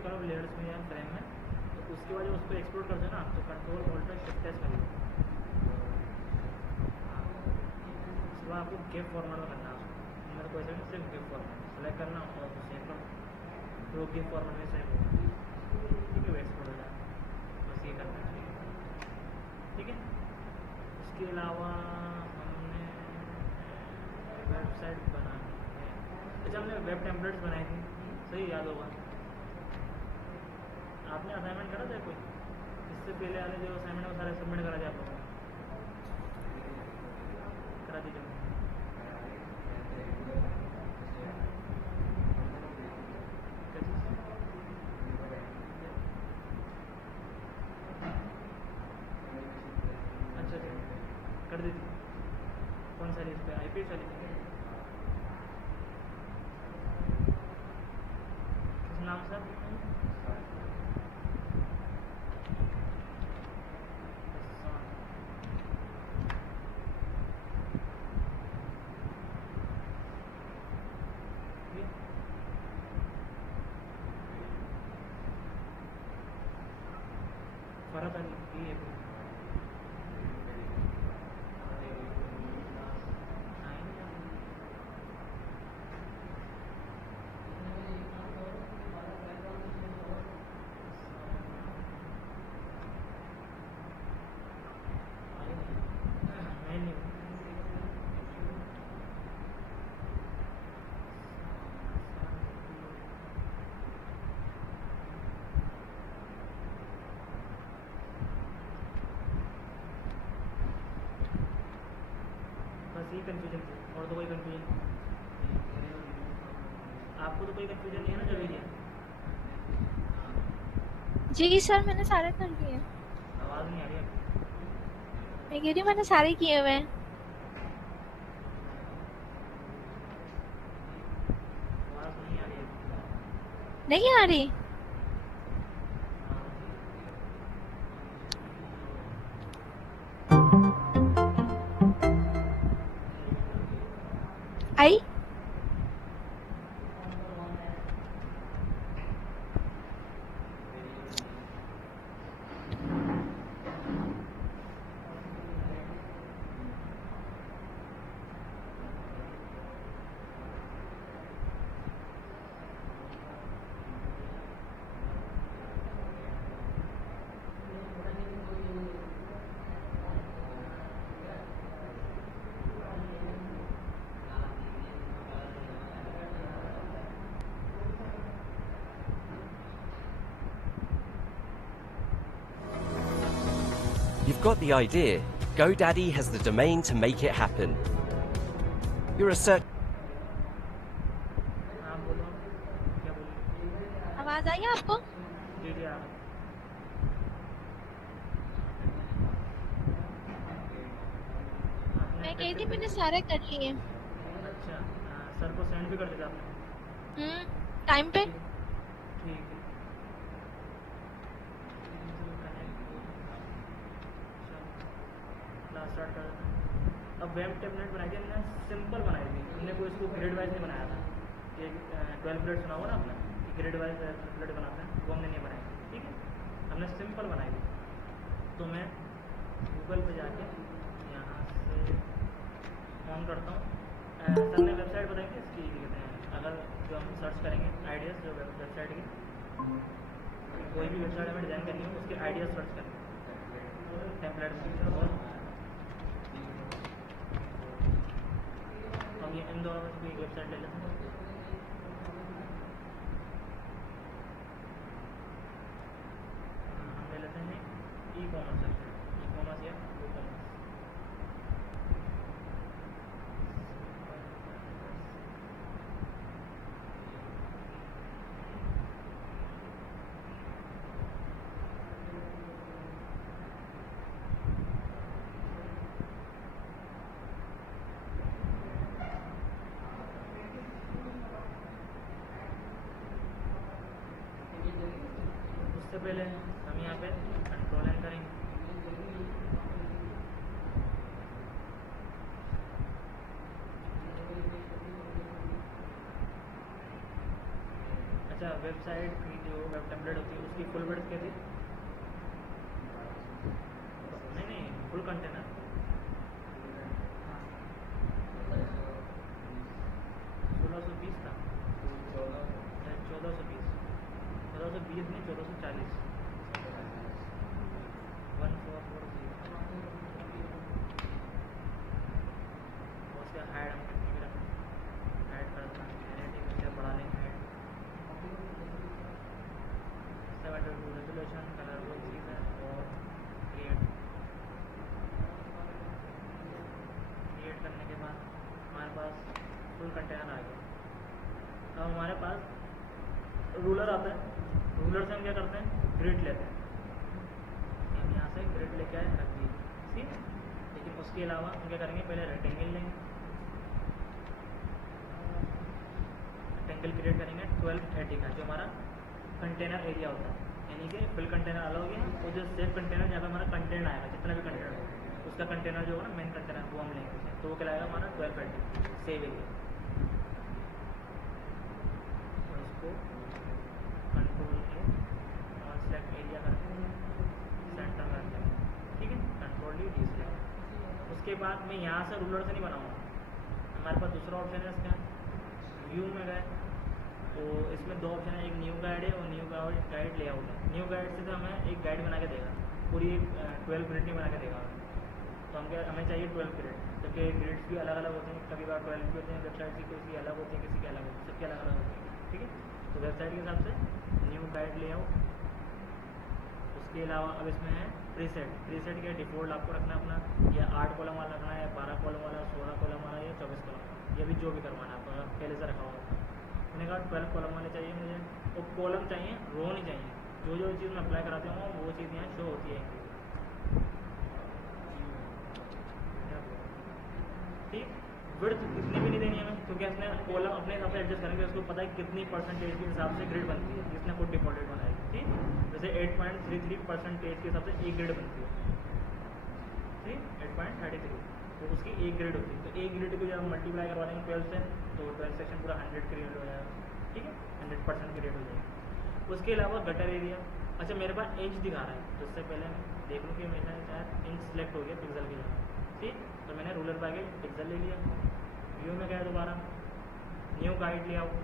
भी करो लेयर्स में या फ्रेम में, तो उसके बाद जब उसको एक्सपोर्ट करते हो ना तो कंट्रोल ऑल्ट शिफ्ट एस करिए। हाँ, उसके बाद आपको गिफ फॉर्मेट में करना है उसको। मेरे को ऐसा नहीं, सिर्फ गिफ फॉर्मेट सेलेक्ट करना और सेव कर, तो गिफ फॉर्मेट में सेव होगा। ठीक है, वो एक्सपोर्ट हो जाएगा। बस ये करना है, ठीक है। उसके अलावा हमने वेबसाइट बनानी है। अच्छा, हमने वेब टेम्पलेट्स बनाई थी, सही याद होगा। आपने असाइनमेंट करा था कोई इससे पहले वाले जो असाइनमेंट वो सारे सबमिट करा दिया आप लोगों ने? करा दीजिए। अच्छा अच्छा, कर दीजिए। कौन सा इस पर IP वाली? किस नाम से? फरत अली ये यही कन्फ्यूजन थी, और तो कोई कन्फ्यूजन नहीं। आपको तो कोई कन्फ्यूजन नहीं है ना जो भी है? जी सर, मैंने सारे कर दिए। आवाज़ नहीं आ रही है? मैं कह रही हूँ मैंने सारे किए हुए हैं। आवाज़ नहीं आ रही है? नहीं आ रही? आई? You've got the idea. GoDaddy has the domain to make it happen. You're a search. हाँ बोलो, क्या बोलो? आवाज आई है आपको? जी जी आ रहा मैं कही थी है। मैंने सारे कर लिए। अच्छा, सर को सेंड भी कर दिया आपने? टाइम पे। ठीक है। क्लास स्टार्ट कर देते हैं। अब वेब टेम्पलेट बनाई थी हमने, सिंपल बनाई थी हमने, कोई इसको ग्रेड वाइज नहीं बनाया था। एक 12 ग्रेड सुना हुआ ना आपने, ग्रेड वाइज टेम्पलेट बनाते हैं, वो हमने नहीं बनाई थी। ठीक है, हमने सिंपल बनाई थी। तो मैं गूगल पे जाके यहाँ से ऑन करता हूँ। सर ने वेबसाइट बताई थी इसकी, कहते हैं अगर जो हम सर्च करेंगे आइडियाज़ जो वेबसाइट की, कोई भी वेबसाइट हमें डिज़ाइन करनी हो उसके आइडियाज़ सर्च करेंगे टेम्पलेट में, और हम ये इन दोनों में से कोई वेबसाइट ले लेते हैं। हम ले लेते हैं ई-कॉमर्स वेबसाइट, ई-कॉमर्स या वूकॉमर्स। उससे पहले हम यहाँ पे कंट्रोल एन करेंगे। अच्छा, अच्छा, वेबसाइट की जो वेब टेम्पलेट होती है उसकी फुल विड्थ क्या थी? नहीं, फुल कंटेनर 1620 था, 1420 नहीं 1440 1440 उसका हाइड करना बढ़ाने हाइड रेजोल्यूशन कलर वो चीज़ है और क्रिएट करने के बाद हमारे पास फुल कंटेनर आ गया। अब हमारे पास रूलर आता है, रूलर से हम क्या करते हैं, ग्रिड लेते हैं, हम यहाँ से ग्रिड लेके आए रख दिए, ठीक है। लेकिन उसके अलावा हम क्या करेंगे, पहले रेक्टेंगल लेंगे, रेक्टेंगल क्रिएट करेंगे 1230 का, जो हमारा कंटेनर एरिया होता है, यानी कि फुल कंटेनर अलग हो गया। और जो सेफ कंटेनर जहाँ पे हमारा कंटेंट आएगा, जितना भी कंटेनर होगा उसका कंटेनर जो होगा ना मेन कंटेनर, वो हम लेंगे, तो वो कहलाएगा हमारा 1230 सेव एरिया। उसको कंट्रोल ए और सेलेक्ट एरिया करके सेंटर में रख देंगे, ठीक है, कंट्रोल डी सेलेक्ट। उसके बाद मैं यहाँ से रूलर से नहीं बनाऊँगा, हमारे पास दूसरा ऑप्शन है इसका, व्यू में गए तो इसमें दो ऑप्शन है, एक न्यू गाइड है और न्यू गाइड लेआउट है। न्यू गाइड से तो हमें एक गाइड बना के देगा, पूरी एक 12 ग्रिड नहीं बना के देगा हमें, तो हमें चाहिए 12 ग्रिड, क्योंकि ग्रिड्स भी अलग अलग होते हैं, कभी बार 12 भी होते हैं, वेबसाइट की किसी अलग होती है, किसी की अलग होती है, सबके अलग अलग होती है, ठीक है। तो वेबसाइट के हिसाब से न्यू गाइड लेआउट। उसके अलावा अब इसमें है प्रीसेट के डिफ़ॉल्ट आपको रखना अपना, या 8 कॉलम वाला रखना है, 12 कॉलम वाला, 16 कॉलम वाला या 24 कॉलम वाला, ये भी जो भी करवाना है आपको, पहले से रखा होगा। मैंने कहा 12 कॉलम वाले चाहिए मुझे, और कॉलम चाहिए, रो नहीं चाहिए। जो जो चीज़ मैं अप्लाई कराते हूँ वो चीज़ यहाँ शो होती है, ठीक। विड्थ कितनी भी नहीं देनी है हमें, क्योंकि इसने कॉलम अपने हिसाब से एडजस्ट करेंगे, उसको पता है कितनी परसेंटेज के हिसाब से ग्रिड बनती है, जिसने खुद डिफॉल्टेड बनाएगी, ठीक। जैसे 8.33% के हिसाब से एक ग्रिड बनती है, ठीक, 8.33, तो उसकी एक ग्रिड होती है। तो एक ग्रिड को जब मल्टीप्लाई करवा देंगे 12 से, तो 12 सेक्शन पूरा 100 क्रिएट हो जाएगा, ठीक है, 100% क्रिएट हो जाएगा। उसके अलावा गटर एरिया, अच्छा मेरे पास इंच दिखा रहा है, तो उससे पहले मैं देख लूँ कि मेरा शायद इंच सेलेक्ट हो गया पिक्सल के जगह, ठीक। तो मैंने रूलर पे आके पिक्सल ले लिया, व्यू में गया दोबारा, न्यू गाइड लेआउट,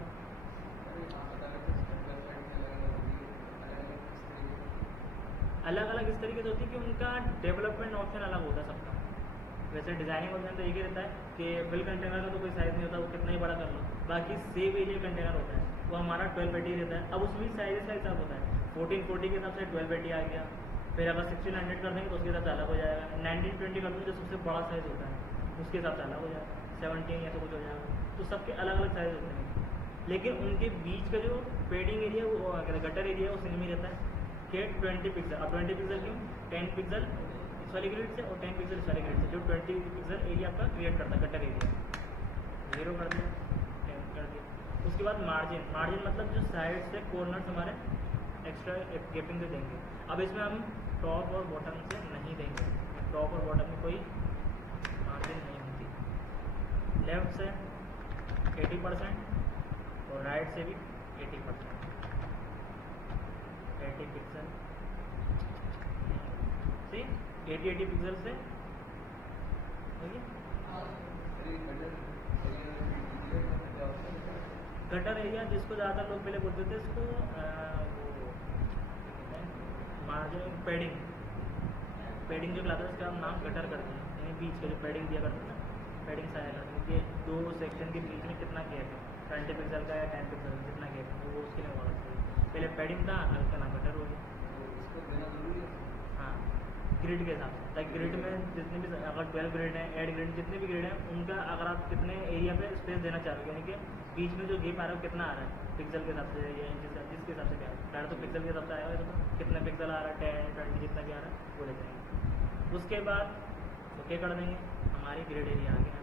अलग अलग इस तरीके से होती है कि उनका डेवलपमेंट ऑप्शन अलग होता है सबका। वैसे डिज़ाइनिंग ऑप्शन तो एक ही रहता है कि फिल कंटेनर का तो कोई साइज़ नहीं होता, वो कितना ही बड़ा कर लो। बाकी सेव एरिया कंटेनर होता है, वो हमारा 1280 रहता है। अब उसमें साइज़ का हिसाब होता है, 1440 के हिसाब से 1280 आ गया, फिर अगर 1600 कर देंगे तो उसके हिसाब से अलग हो जाएगा, 1920 कर देंगे जो सबसे बड़ा साइज़ होता है उसके हिसाब से अलग हो जाएगा, 17 या तो कुछ हो जाएगा। तो सबके अलग अलग साइज़ होते हैं, लेकिन उनके बीच का जो पेडिंग एरिया वो गटर एरिया वो सेम ही रहता है कि 20 पिक्सल। अब 20 पिक्सल क्यों, 10 पिक्सल इस वाली ग्रिड से और 10 पिक्सल इस वाली ग्रिड से, जो 20 पिक्सल एरिया आपका क्रिएट करता है गटर एरिया, 0 कर दिया, 10 कर दिया। उसके बाद मार्जिन मतलब जो साइड से कॉर्नर्स हमारे एक्स्ट्रा गेपिंग से देंगे। अब इसमें हम टॉप और बॉटम से नहीं देंगे, टॉप और बॉटम में कोई मार्जिन नहीं होती। लेफ्ट से 80% और राइट से भी 80%, 80 पिक्सल, सी 80 पिक्सल से गटर एरिया, जिसको ज़्यादातर लोग पहले बोलते थे इसको मार्जिन पैडिंग जो कहलाता है इसका हम नाम गटर करते हैं, यानी बीच का जो पैडिंग दिया करते हैं ना, पैडिंग से आया करते हैं कि दो सेक्शन के बीच में कितना गैप है, 20 पिक्सल का या 10 पिक्सल का कितना गैप है, वो उसके लिए होना चाहिए। पहले पैडिंग था, उसका नाम गटर हो गया। हाँ, ग्रिड के हिसाब से, ताकि ग्रिड में जितने भी, अगर 12 ग्रिड है, 8 ग्रिड, जितने भी ग्रिड हैं उनका अगर आप कितने एरिया पे स्पेस देना चाह रहे हो, यानी कि बीच में जो गैप आ रहा है कितना आ रहा है पिक्सल के हिसाब से या इंचेस, जिसके हिसाब से क्या है, पहले तो पिक्सल के हिसाब से आया हुआ है, तो कितना पिक्सल आ रहा है, 10, 20 जितना भी आ रहा है वो ले जाएंगे। उसके बाद ओके कर देंगे, हमारी ग्रिड एरिया आ गया।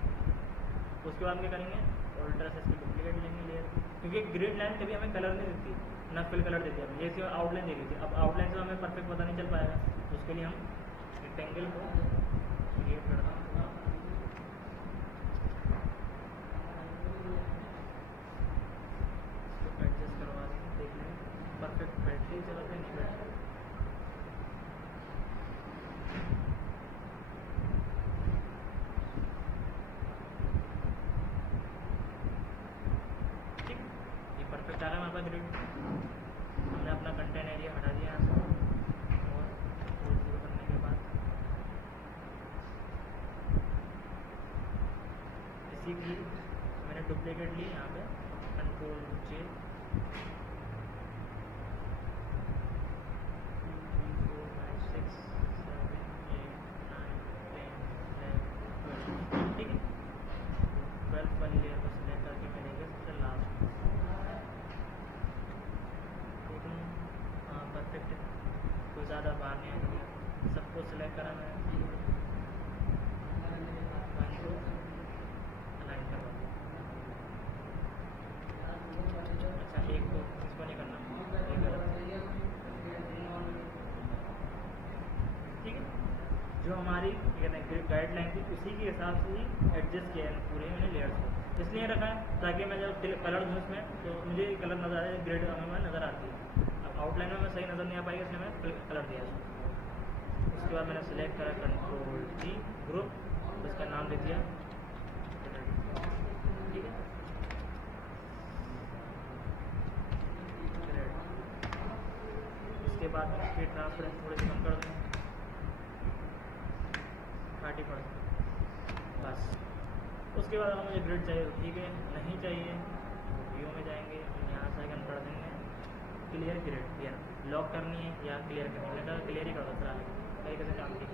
उसके बाद क्या करेंगे, ऑल्टर से इसकी डुप्लीकेट लेंगे लेयर, क्योंकि ग्रिड लाइन कभी हमें कलर नहीं देती, ना फिल कलर देती है, ये सिर्फ आउटलाइन दे रही थी। अब आउटलाइन से हमें परफेक्ट पता नहीं चल पाएगा, तो उसके लिए हम रेक्टेंगल को क्रिएट करना, एडजस्ट करवा देंगे, देख ग्रिड। हमने अपना कंटेंट एरिया हटा दिया यहाँ से और शुरू करने के बाद इसी की मैंने डुप्लीकेट ली यहाँ पे, कंट्रोल J, 4 5 6 7 8 9 10 11 12, ठीक है। 12 वाली लेयर को सिलेक्ट करके मिलेंगे सबसे लास्ट, ठीक है। हाँ परफेक्ट है, कोई ज़्यादा बाहर नहीं आएगा। सबको सिलेक्ट करा मैंने, अलाइन करवा दिया। अच्छा एक को इसको नहीं करना, ये गलत है, ठीक है। जो हमारी गाइडलाइन थी उसी के हिसाब से ही एडजस्ट किया है पूरे मैंने लेयर्स को, इसलिए रखा है ताकि मैं जब कलर दूँ इसमें तो मुझे कलर नज़र आ जाए, ग्रेड हमें नज़र आती है। अब आउटलाइन में मैं सही नज़र नहीं आ पाएगी, इसलिए मैंने कलर दिया इसको। उसके बाद मैंने सेलेक्ट करा कंट्रोल G ग्रुप, उसका नाम दे दिया, ठीक है। उसके बाद मैं इसकी ट्रांसपेरेंस थोड़ी सी कम कर दूँ, 30%, बस। उसके बाद अगर मुझे ग्रिड चाहिए तो ठीक है, नहीं चाहिए व्यू में जाएंगे, यहाँ से हम कर देंगे क्लियर ग्रिड, या लॉक करनी है या क्लियर करनी है, मैंने क्लियर ही कर दो फिलहाल, कहीं कैसे काम की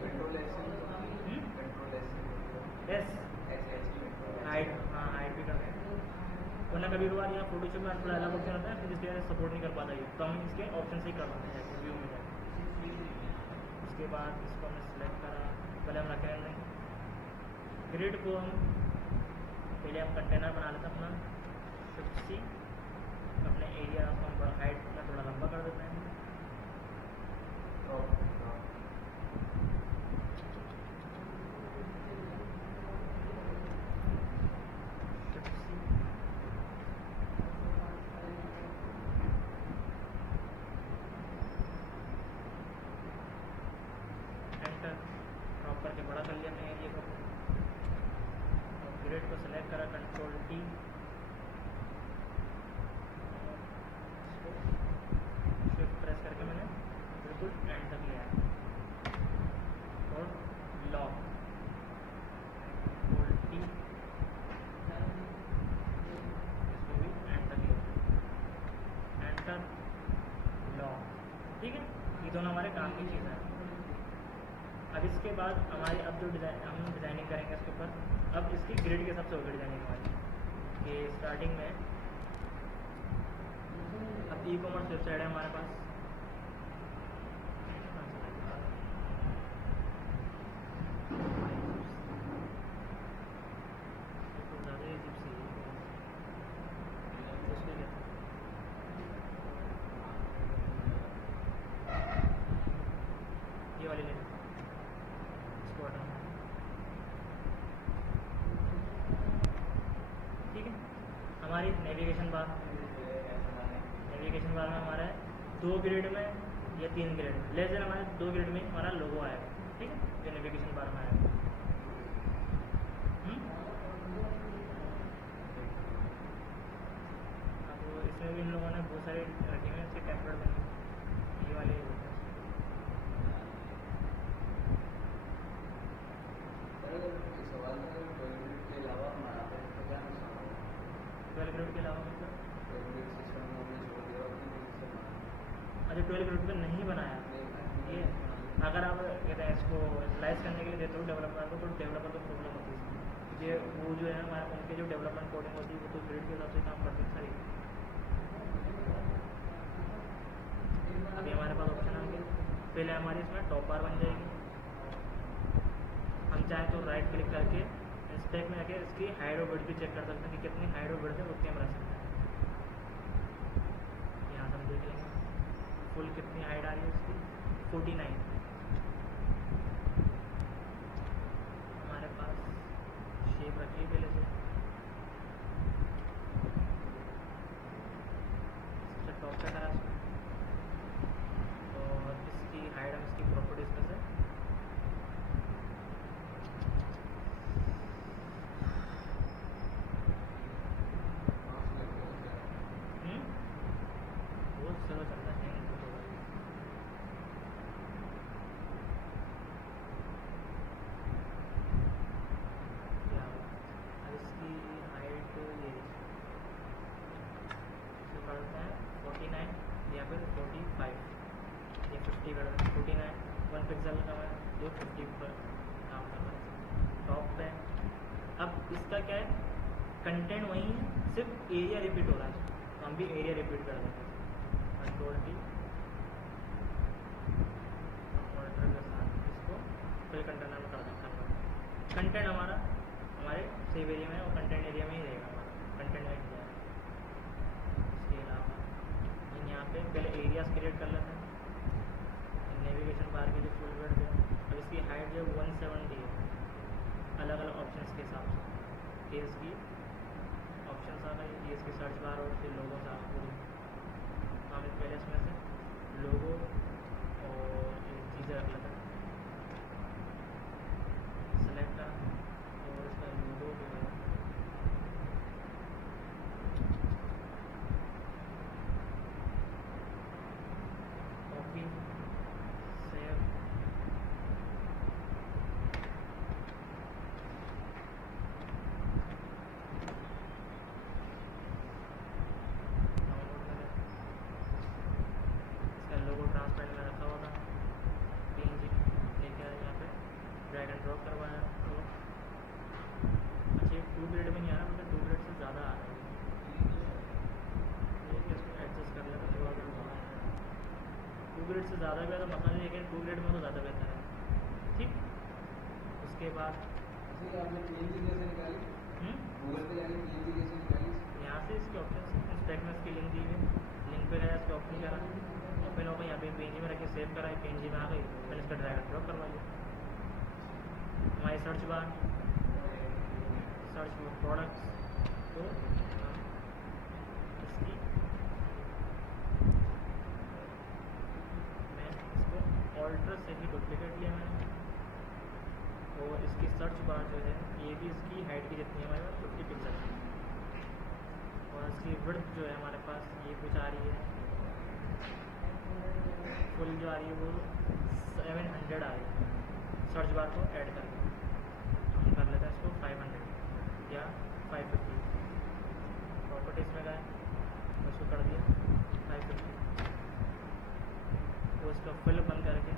एस हाइट, हाँ हाइट भी कर दें, वरना कभी कभार यहाँ फोटोशॉप में थोड़ा अलग ऑप्शन होता है फिर जिसकी वजह से सपोर्ट नहीं कर पाता है, तो हम इसके ऑप्शन से ही कर लेते हैं व्यू में जाए। उसके बाद इसको हमने सेलेक्ट करा, पहले हम रखें नहीं ग्रिड को, हम पहले हम कंटेनर बना लेते हैं अपना, Shift C, अपने एरिया को हम हाइट में थोड़ा लंबा कर देते हैं, ड्रॉप करके बड़ा कर लिया हमने एरिया को। ग्रिड को सेलेक्ट करा, कंट्रोल T, शिफ्ट प्रेस करके मैंने बिल्कुल एंड तक लिया और लॉक, कंट्रोल T, इसको भी एंड तक लिया, एंटर, लॉक, ठीक है। ये दोनों हमारे काम की चीज़ें हैं। अब इसके बाद हमारी अब जो हम डिज़ाइनिंग करेंगे इसके ऊपर, अब इसकी ग्रिड के हिसाब से होगी डिज़ाइनिंग हमारी। कि स्टार्टिंग में अब ई-कॉमर्स वेबसाइट है हमारे पास, ये वाली लेना, इसको हटाना, ठीक है। हमारी नेविगेशन बार में हमारा है 2 ग्रेड में या 3 ग्रेड में, लेस देन हमारे 2 ग्रेड में हमारा लोगो आएगा, ठीक है, जो नेविगेशन बार में आएगा। अब इसमें भी इन लोगों ने बहुत सारे रखे हैं, इसके टेम्पलेट बने, ये वाले 12 ग्रेड के अलावा मतलब, अच्छा 12 ग्रेड पे नहीं बनाया ये। अगर आप कहते हैं इसको स्लाइस करने के लिए देते हो डेवलपर को, तो डेवलपर को प्रॉब्लम होती है, ये वो जो है हमारे उनके जो डेवलपमेंट कोडिंग होती है वो तो ग्रेड के हिसाब से काम करते हैं सारी। अभी हमारे पास ऑप्शन आ गया, पहले हमारी इसमें टॉप बार बन जाएगी, हम चाहें तो राइट क्लिक करके स्पेक में आके इसकी हाइट और विड्थ भी चेक कर सकते हैं कि कितनी हाइट और विड्थ है, उतनी हम रख सकते हैं। यहाँ से हम देख लेंगे फुल कितनी हाइट आ रही है इसकी, 49। हमारे पास शेप रखी है पहले से, सबसे टॉप पे करा इसमें, और इसकी हाइट हम इसकी प्रॉपर्टीज में से स्लो चलता है, हैंग बहुत होगा। क्या हुआ? अब इसकी हाइट ये इसको करते हैं 49 या फिर 45 या 50 कर दें। 49 1 पिक्सल का है जो 50 पर काम कर रहा है टॉप पे। अब इसका क्या है, कंटेंट वही है, सिर्फ एरिया रिपीट हो रहा है, तो हम भी एरिया रिपीट कर देंगे। कंट्रोल टी ऑल्टर के साथ इसको फिल कंटेनर में कर देंगे। कंटेंट हमारा हमारे सेव एरिया में और कंटेंट एरिया में ही रहेगा, हमारा कंटेंट में ही जाएगा। इसके अलावा यहाँ पे पहले एरियाज क्रिएट कर लेते हैं। नेविगेशन बार की जो फुल वर्ड है, और इसकी हाइट जो 170 है, अलग अलग ऑप्शंस के हिसाब से। केस की ऑप्शंस आ गए, केस की सर्च बार और फिर लोगोस आ गए पूरी। हमें पहले इसमें से लोगो और ये चीज़ें रख लेते हैं, सेलेक्ट करा और इसका लोगो जो है कॉपी सेव ट्रांसपेरेंट में रखा हुआ था, PNG लेके आया यहाँ पे ड्रैग एंड ड्रॉप करवाया। तो अच्छा ये 2 ग्रेड में नहीं आ रहा, मतलब 2 ग्रेड से ज़्यादा आ रहा है। ये इसको एडजस्ट कर लेना थोड़ा सा, 2 ग्रेड से ज़्यादा भी है तो मसला नहीं है, 2 ग्रेड में तो ज़्यादा बेहतर है। ठीक, उसके बाद यहाँ से इसके ऑप्शन स्टैक में इसकी लिंक दी हुई, लिंक पे गया, इसके ऑप्शन करा, ओपन हो गई, यहाँ पे PNG में रख के सेव करा, PNG में आ गई, मैंने इसका ड्रैग एंड ड्रॉप करवा लिया। हमारी search bar, search for products, तो इसकी मैं इसको ऑल्टर से ही डुप्लीकेट लिया मैंने, और इसकी सर्च बार जो है ये भी इसकी हाइट की जितनी है हमारे पास 50 पिक्सल की, और इसकी विड्थ जो है हमारे पास ये कुछ आ रही है, फुल जो आ रही है वो 700 आ रही है। सर्च बार को ऐड करके हम कर लेते हैं इसको 500 या 550। प्रॉपर्टीज़ में गए, उसको कर दिया 550, तो उसका फिल बंद करके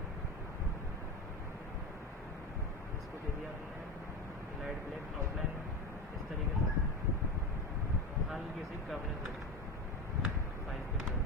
इसको दे दिया हमने लाइट ब्लैक आउटलाइन में, इस तरीके से हल्की सी कवरेज दे 5 पिक्सल।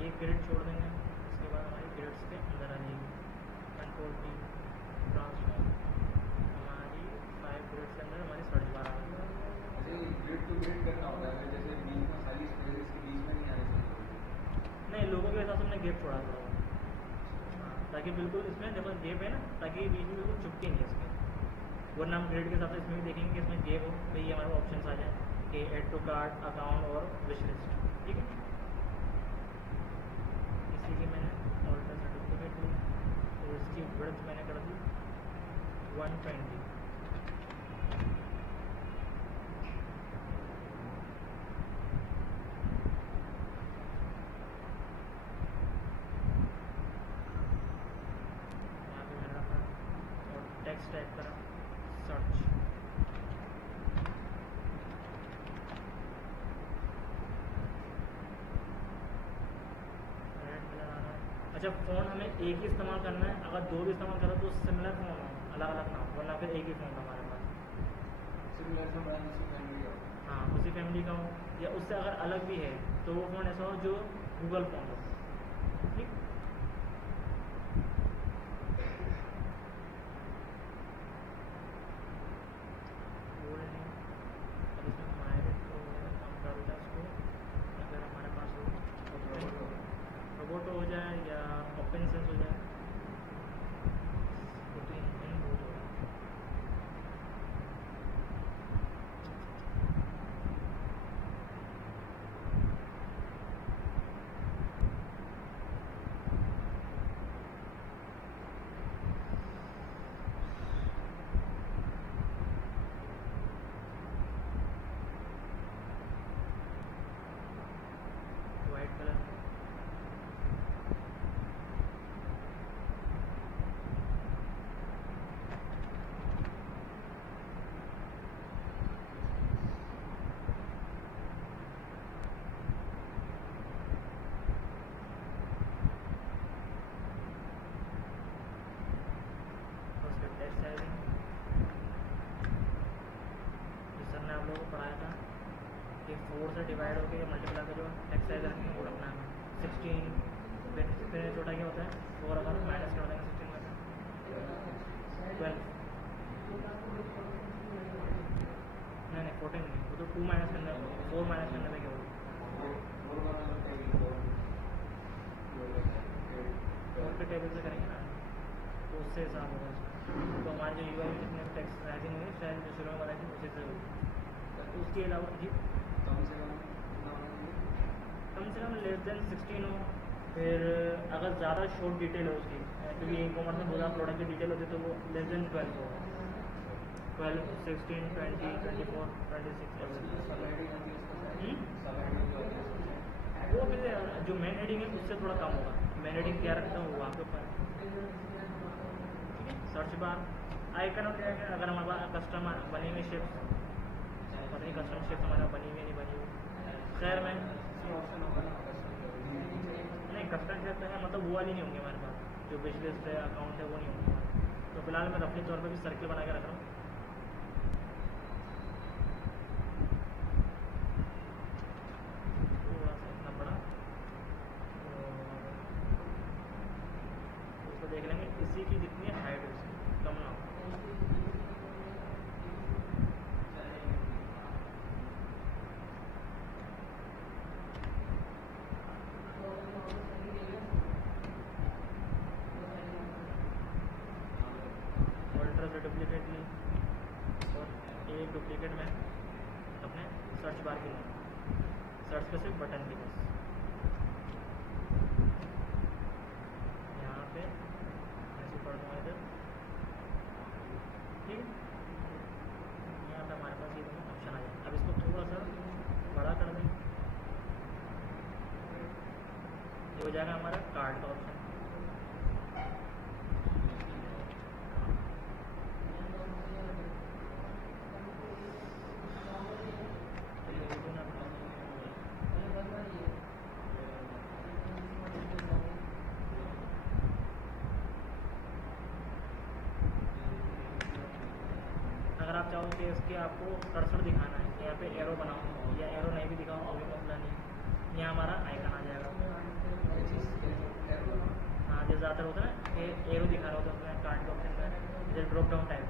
एक ग्रिड छोड़ देंगे, इसके बाद हमारी ग्रिड्स के अंदर आ जाएगी। कंट्रोल P ट्रांसफॉर्म, हमारी 5 ग्रिड्स के अंदर हमारी सर्च बार आ गई। ग्रिड टू ग्रिड करना होता है, जैसे बीच में सारी स्पेस के बीच में नहीं आनी चाहिए। नहीं, लोगों के हिसाब से हमने गैप छोड़ा थोड़ा, हाँ, ताकि बिल्कुल इसमें देखो गैप है ना, ताकि बीच में बिल्कुल चुपके नहीं है इसमें। वरना हम ग्रिड के हिसाब से इसमें भी देखेंगे कि इसमें गैप हो, तो ये हमारे ऑप्शन आ जाए कि ऐड टू कार्ट, अकाउंट और विश लिस्ट। ठीक है, इसीलिए मैंने ऑल्टर से डुप्लीकेट ली, तो इसकी विड्थ मैंने कर दी 120। यहाँ पे मैंने रखा और टेक्स्ट टाइप करा सर्च। अच्छा, फ़ोन हमें एक ही इस्तेमाल करना है, अगर 2 भी इस्तेमाल करो तो सिमिलर फ़ोन हो, अलग अलग ना हो, वरना फिर एक ही फ़ोन था हमारे पास। हाँ, उसी फैमिली का हो, या उससे अगर अलग भी है तो वो फ़ोन ऐसा हो जो गूगल फ़ोन हो। ठीक, अब इसमें माइग्रेट हम कर देते हैं इसको ओपन सेंस हो जाएगा, वो तो इन बोल हो रहा है। वाइट कलर उसका टेक्स्ट साइजिंग जो सर ने आप लोगों को पढ़ाया था कि 4 से डिवाइड होकर मल्टीप्लाई का जो टेक्स्ट साइज रखेंगे वो रखना है 16। फिर छोटा क्या होता है 4 अगर माइनस कर देंगे 16 में 12 नहीं 14 नहीं, वो तो 2 माइनस करने 4 माइनस करने में क्या होगा 4 के टेबल से करेंगे ना तो उससे हिसाब होगा इसका। तो हमारे जो यूआई में जितने टेक्स्ट साइजिंग होगी शायद जो शुरू में बनाई थी उसी से होगी। तो उसके अलावा जी कम से कम कितना होना चाहिए? कम से कम लेस देन 16 हो। फिर अगर ज़्यादा शॉर्ट डिटेल है उसकी, क्योंकि ई कॉमर्स में बहुत ज़्यादा प्रोडक्ट की डिटेल होती है तो वो लेस देन 12 हो, 12, 16, 20, 24, 26 सब हेडिंग होती है इसका शायद? हम्म? सब हेडिंग जो होती है इसका शायद? वो फिर जो मेन हेडिंग है उससे थोड़ा कम होगा। मेन हेडिंग क्या रखता हूँ वो आपके ऊपर है। ठीक है, सर्च बार आइकन और क्या है, अगर हमारे पास कस्टम बनी हुई शेप्स, पता नहीं कस्टम शेप्स हमारे पास बनी हुई नहीं बनी हुई, खैर में इसमें ऑप्शन होगा ना कस्टम नहीं कस्टम शेप है मतलब वो वाली नहीं होंगे हमारे पास, जो विश लिस्ट है अकाउंट है वो नहीं होंगे। तो फिलहाल मैं रफली तौर पे भी सर्कल बना के रख रहा हूँ। थोड़ा सा इतना बड़ा और उसको देख लेंगे इसी की जितनी हाइट है उसकी कम ना हो। ऑल्टर से डुप्लीकेट ली और एक डुप्लीकेट में अपने सर्च बार के लिए सर्च पे सिर्फ बटन की बस यहाँ पे ऐसे पढ़ दूँगा इधर। ठीक है, यहाँ पे हमारे पास ये दोनों ऑप्शन आ जाए। अब इसको थोड़ा सा बड़ा कर दें, ये हो जाएगा हमारा कार्ड का ऑप्शन। अगर आप चाहो कि इसके आपको कर्सर दिखाना है, यहाँ पे एरो बनाओ या एरो नहीं भी दिखाओ तो भी मसला नहीं, यहाँ हमारा आइकन आ जाएगा। हाँ, जो ज़्यादातर होता है ना कि एरो दिखा रहा होता है उसमें कार्ड के ऑप्शन में, जैसे ड्रॉप डाउन टाइप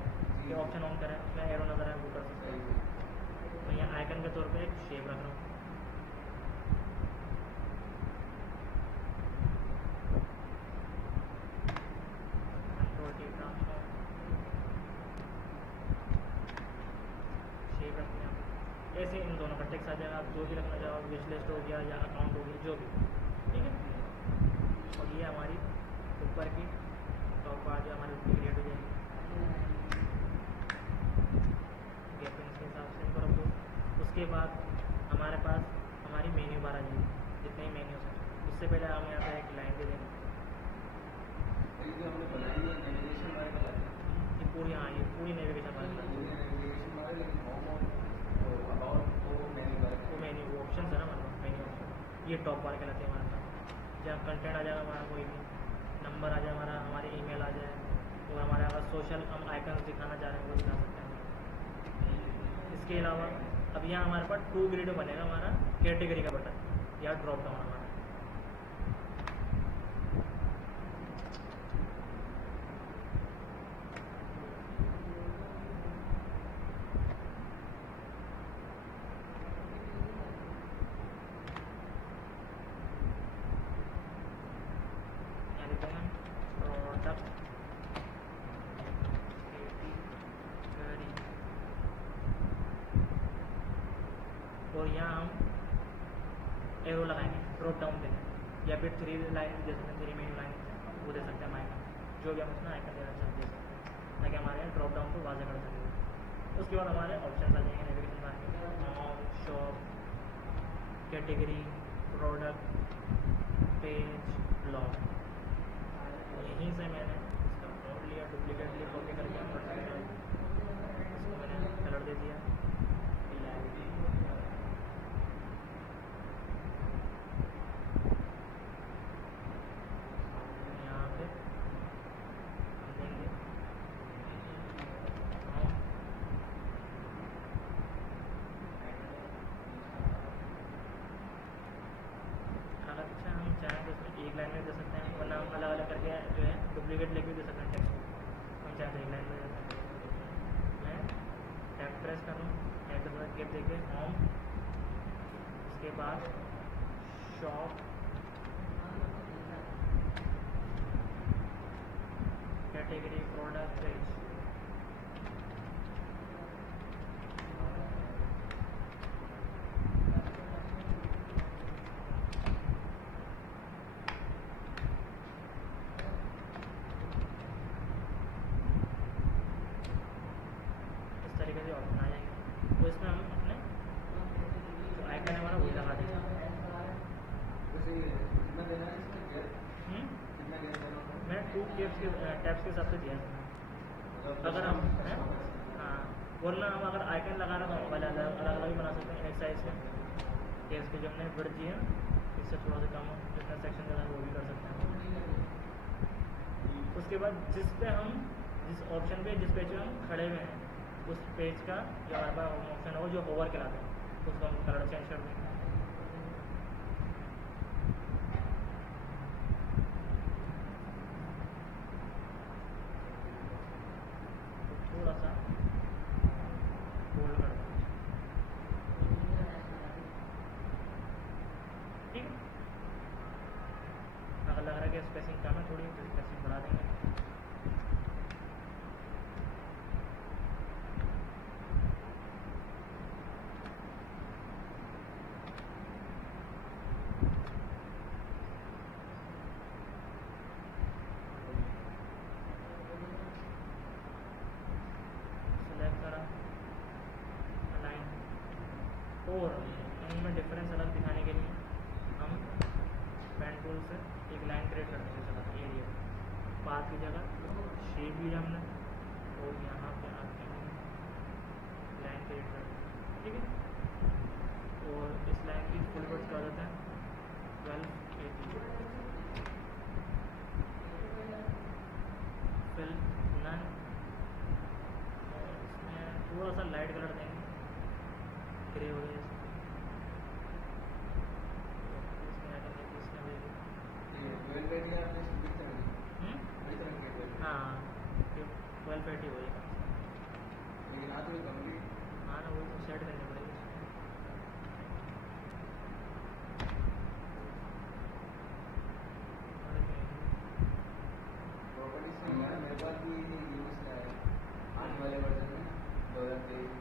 ये ऑप्शन ऑन करें उसमें एरो नज़र आए वो कर सकते हैं। तो यहाँ आइकन के तौर पे एक शेप रख रहा हूँ। कंट्रोल टी ट्रांसफॉर्म शेप रखते हैं आप। ऐसे इन दोनों का टेक्स्ट आ जाएगा। आप जो भी रखना चाहो, विश लिस्ट हो गया या अकाउंट हो गया जो भी, ठीक है। और ये हमारी ऊपर की टॉप बार जो हमारी ऊपर क्रिएट हो जाएगी, गैपिंग के हिसाब से इनको रख दो। उसके बाद हमारे पास हमारी मेन्यू बार आ जाएगी, जितने ही मेन्यूज हैं। उससे पहले हम यहाँ पे एक लाइन दे देंगे, ये जो हमने बनाई है नेविगेशन बार का ये पूरी, हाँ ये पूरी नेविगेशन बार है। नेविगेशन बार है, लेकिन होम और अबाउट वो मेन्यू बार है। वो मेन्यू वो ऑप्शन है ना हमारे पास, मेन्यू ऑप्शन ये टॉप बार कहलाते हैं हमारे पास। जहाँ कंटेंट आ जाएगा हमारा, कोई भी नंबर आ जाए हमारा, हमारे ईमेल आ जाए, और हमारे अगर सोशल हम आइकन दिखाना चाह रहे हैं वो दिखा सकते हैं। इसके अलावा अब यहाँ हमारे पास 2 ग्रिड बनेगा हमारा कैटेगरी का बटन या ड्रॉप डाउन हमारा। यहाँ लिख देंगे एरो लगाएंगे ड्रॉप डाउन देना, या फिर 3 लाइन जैसे 3 मेन्यू लाइन वो दे सकते हैं हम आइकन, जो भी हम अपना आइकन देना चाहते हैं ताकि हमारे यहाँ ड्रॉप डाउन को वाज़ेह कर सकें। उसके बाद हमारे ऑप्शन आ जाएंगे नेविगेशन बार में, home, shop, category, product, page, blog. यहीं से मैंने इसका नोट लिया, डुप्लीकेट लिया, कॉपी करके इसको मैंने कलर दे दिया यहाँ पे हम देंगे होम, अगर अच्छा हम चाहें तो इसमें एक लाइन में दे सकते हैं, वरना हम अलग अलग करके जो है डुप्लीकेट लिख भी दे सकते हैं टेक्स्ट को, हम चाहें तो एक लाइन में दे सकते हैं। मैं टैब प्रेस करूँ, टैब के बाद गेट देके होम, उसके बाद शॉप, कैटेगरी, प्रोडक्ट, पेज। इस तरीके से ऑप्शन आ जाएंगे, तो इसमें हम अपने जो आइकन है हमारा वही लगा देंगे। वैसे ये कितना देना है इसका गेट, कितना गेट देना होगा? मैं 2 टैब्स के हिसाब से दिया है। अगर हम हैं हाँ, वरना हम अगर आइकन लगाना तो मोबाइल अलग अलग भी बना सकते हैं एक साइज से, केस को जो हमने बढ़ दिया इससे थोड़ा सा कम हो, जितना सेक्शन का वो भी कर सकते हैं। उसके बाद जिस ऑप्शन पे जिस पेज पे हम खड़े हुए हैं उस पेज का जो हमारे पास ऑप्शन हो जो होवर कहलाता है, उसको हम कलर चेंज कर देंगे। थोड़ा सा बोल्ड कर देंगे, ठीक है। अगर लग रहा है कि स्पेसिंग कम है थोड़ी तो स्पेसिंग बढ़ा देंगे। सेलेक्ट करा, अलाइन, और इनमें डिफरेंस अलग दिखाने के लिए हम पेन टूल से एक लाइन क्रिएट कर देंगे। चलो एरिया पाथ की जगह शेप लिया हमने और यहाँ पे आके लाइन क्रिएट कर देंगे, ठीक है। और इस लाइन की फुल वर्ड कर देते हैं 1280 फिल नन, और इसमें थोड़ा सा लाइट कलर देंगे, ग्रे हो गया इसमें आ जाएंगे, इसमें दे देंगे। ये 1280 आपने किस तरह की? किस तरह की है? हाँ 1280 हो जाएगा। लेकिन आज तो कंप्लीट हाँ ना, वो सेट करनी पड़ेगी। प्रॉपर्टीज में यार मेरे पास भी यूज का है आने वाले वर्जन में 2023।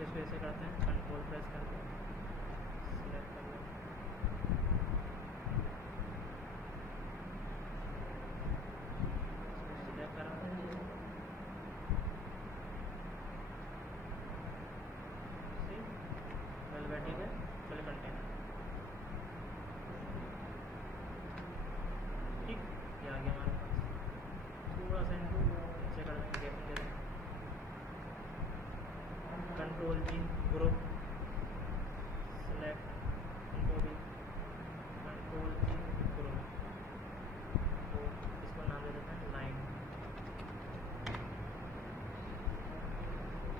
इस वजह से करते हैं, कंट्रोल प्रेस करके सिलेक्ट कर लो, सिलेक्ट करा, वेलवेटी के फिल कंटेनर, ठीक, ये आ गया हमारे पास। थोड़ा सा इनको नीचे कर देंगे, गैपिंग दे देंगे, कंट्रोल जी ग्रुप सेलेक्ट, इनको भी कंट्रोल जी ग्रुप, तो इसको नाम दे देते हैं लाइन,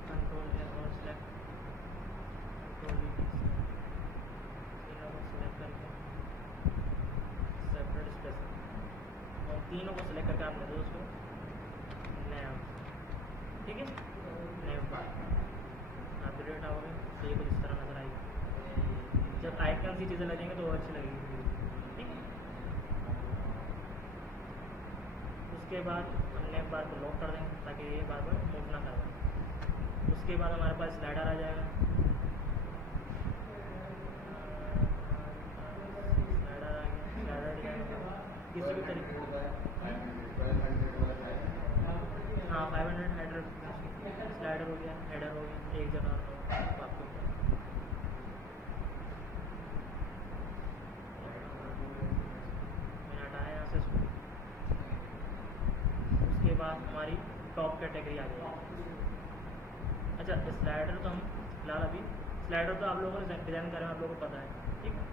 कंट्रोल ए और सेलेक्ट, कंट्रोल वी तीनों को सेलेक्ट करके सेपरेट स्पेस, और तीनों को सेलेक्ट करके आप दे दो उसको नया, ठीक है, नया बार अपडेट आओगे तो ये कुछ इस तरह नजर आएगी। जब आइकन सी चीज़ें लगेंगे तो और अच्छी लगेगी, ठीक है। उसके बाद हमने एक बार को लॉक कर देंगे ताकि ये बार बार मूव ना करें। उसके बाद हमारे पास स्लाइडर आ जाएगा, किसी भी तरीके हाँ 500 हेडर स्लाइडर हो गया, हेडर हो गया, एक जगह तो आपको मैंने हटाया यहाँ से इसको। उसके बाद हमारी टॉप कैटेगरी आ जाएगी। अच्छा स्लाइडर तो हम फिलहाल अभी स्लाइडर तो आप लोगों ने डिज़ाइन करें, आप लोगों को पता है, ठीक है।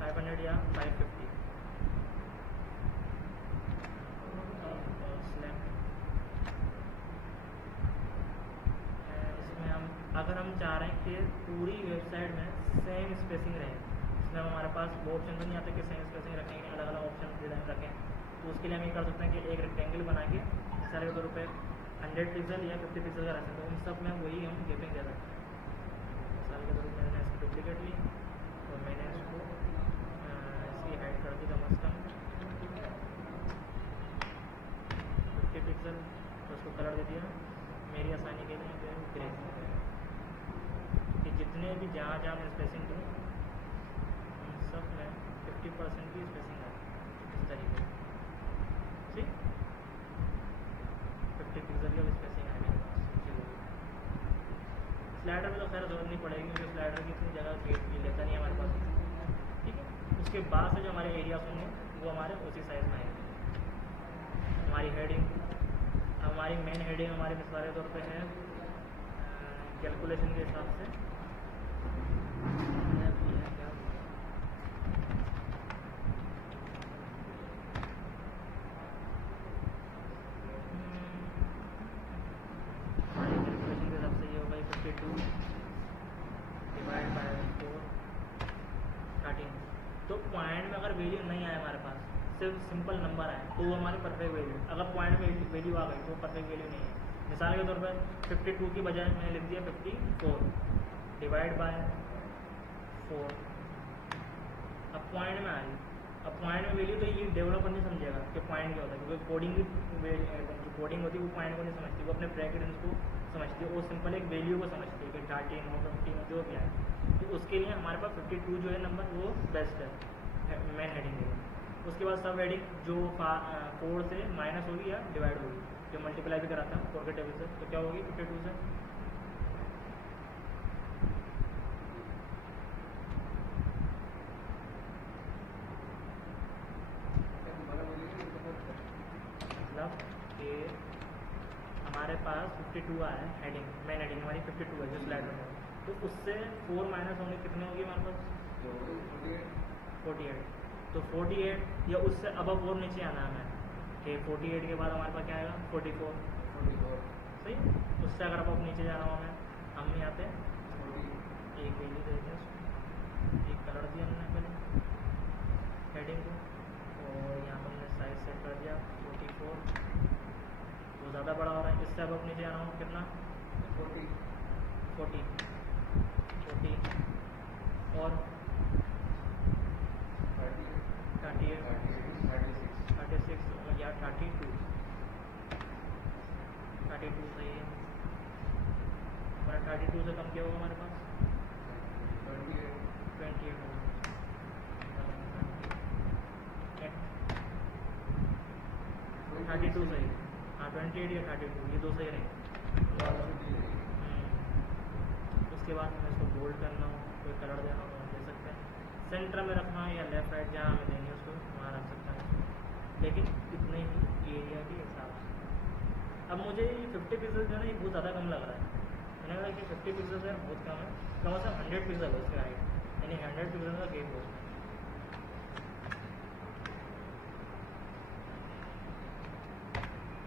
500 या 550 इसमें हम अगर हम चाह रहे हैं कि पूरी वेबसाइट में सेम स्पेसिंग रहे, इसमें हमारे पास वो ऑप्शन तो नहीं आता कि सेम स्पेसिंग रखने के लिए अलग अलग ऑप्शन डिज़ाइन रखें, तो उसके लिए हम ये कर सकते हैं कि एक रेक्टेंगल बना के सारे के रुपये 100 पिक्सल या 50 पिक्सल का रख सकते हैं, उन सब में वही हम गेपिंग दे सकते हैं। मिसाल के तौर पर मैंने इसकी डुप्लीकेट ली और मैंने इसको इसकी हाइट कर दी कम अज़ कम 50 पिक्सल, तो उसको कलर दे दिया मेरी आसानी के लिए फिर ग्रे, कि जितने भी जहाँ जहाँ मैं स्पेसिंग दूँ उन सब में 50% की स्पेसिंग है इस तरीके से, ठीक 50 पिक्सल की स्पेसिंग है मेरे पास चीज़ों की। स्लाइडर में तो खैर जरूरत नहीं पड़ेगी क्योंकि स्लाइडर की इतनी जगह लेता नहीं हमारे पास, ठीक है। उसके बाद से जो हमारे एरियाज होंगे वो हमारे उसी साइज़ में आएंगे। हमारी हेडिंग, हमारी मेन हेडिंग हमारे मिसाल के तौर पे है कैलकुलेशन के हिसाब से ये होगा 52 डिवाइड बाय 4 13। तो पॉइंट में अगर वैल्यू नहीं आए हमारे पास, सिर्फ सिंपल नंबर आए तो वो हमारी परफेक्ट वैल्यू, अगर पॉइंट में वैल्यू आ गई तो वो परफेक्ट वैल्यू नहीं है। मिसाल के तौर पर 52 की बजाय मैंने लिख दिया 54 डिवाइड बाय 4, अब पॉइंट में आ रही, अब पॉइंट में वैल्यू तो ये डेवलपर नहीं समझेगा कि पॉइंट क्या होता है, क्योंकि कोडिंग की जो कोडिंग होती है वो पॉइंट को नहीं समझती, वो अपने ब्रैकेट को समझती है, वो सिंपल एक वैल्यू को समझती है कि 13 हो 15 जो भी आए, तो उसके लिए हमारे पास 52 जो है नंबर वो बेस्ट है मेन हेडिंग के लिए। उसके बाद सब हेडिंग जो 4 से माइनस होगी या डिवाइड होगी, जो मल्टीप्लाई भी कराता है 4 के टेबल से, तो क्या होगी 52 से मतलब कि हमारे पास 52 आया है हेडिंग, मेन हेडिंग हमारी 52 है जो स्लाइडर में, तो उससे 4 माइनस होंगे कितने होगी हमारे पास 48, तो 48 या उससे अब और नीचे आना है हमें कि 48 के बाद हमारे पास क्या आएगा 44 सही। उससे अगर अब नीचे जाना हो हमें, हम यहाँ पे एक वैल्यू देते हैं, एक कलर दिया हमने पहले हेडिंग को, और यहाँ पर हमने साइज सेट कर दिया 44, वो ज़्यादा बड़ा हो रहा है, इससे अब नीचे जाना हो कितना 40 और 36 या 32 सही है, हमारा 32 से कम क्या होगा हमारे पास 28 होगा, 32 सही, हाँ 28 या 32 ये दो सही रहेंगे। उसके बाद हमें इसको बोल्ड करना हो, कोई कलर देना हो दे सकते हैं, सेंटर में रखना है या लेफ्ट राइट जहाँ हमें देंगे उसको वहाँ रख सकते हैं, लेकिन इतने ही एरिया के हिसाब से। अब मुझे 50 पिक्सल जो है ना ये बहुत ज़्यादा कम लग रहा है, मैंने कहा कि 50 पिक्सल जो है बहुत कम है, कम से कम 100 पिक्सल है उसकी हाइट, यानी 100 पिक्सल का गेप हो उसमें।